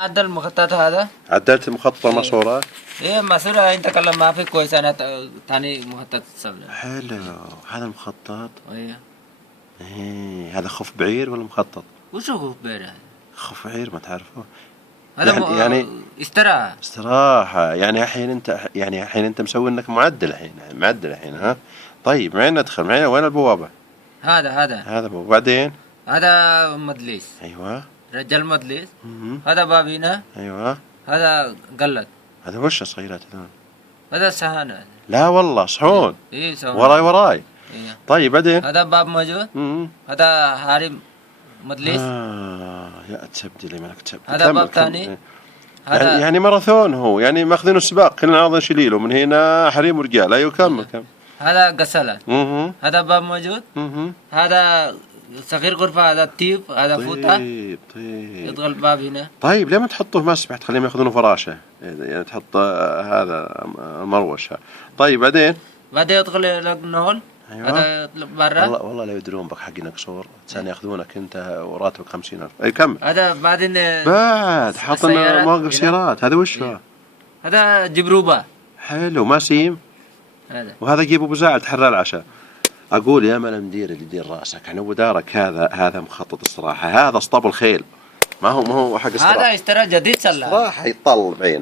عدل المخطط هذا. عدلت المخطط الماسورة؟ ايه ماسورة انت كلام ما في كويس انا ثاني مخطط سبله. حلو. هذا المخطط. ايه. ايه هذا خف بعير ولا مخطط؟ وش هو بير؟ خف بعير ما تعرفه؟ هذا يعني استراحة. استراحة يعني الحين انت مسوي انك معدل الحين ها. طيب معين ندخل معين وين البوابة؟ هذا بوابة بعدين. هذا مدليس. ايوه. رجال مدليس. هذا بابينا. ايوه. هذا قلت. هذا وش الصغيرات هذول؟ هذا سهانة. لا والله صحون. ايه سهانة. وراي. إيه. طيب بعدين. هذا باب موجود. هذا هارم مدليس. يا تبدي لي منك تبدي. هذا باب ثاني. هذا يعني ماراثون هو يعني ماخذينه سباق كلنا عاوزين نشيله من هنا حريم ورجال. ايوه كمل. هذا غسالة. هذا باب موجود. هذا صغير غرفة. هذا طيب. هذا فوطة. طيب. يدخل باب هنا. طيب ليه ما تحطوه مسبح تخليهم ياخذونه فراشة يعني تحط هذا المروش. طيب بعدين يدخل النول. أيوة. هذا يطلع برا. والله لا يدرون بك حقي قصور ثاني ياخذونك انت وراتبك 50,000. اي كمل. هذا بعدين بعد حاطين مواقف سيارات. هذا وش هو؟ هذا جبروبة. حلو ما سيم. وهذا جيب ابو زعل تحرى العشاء. اقول يا مال المدير اللي يدير راسك انا ودارك هذا مخطط الصراحه. هذا اسطبل خيل ما هو حق الصراحه. هذا اشترى جديد صلى. صراحه يطل بعين.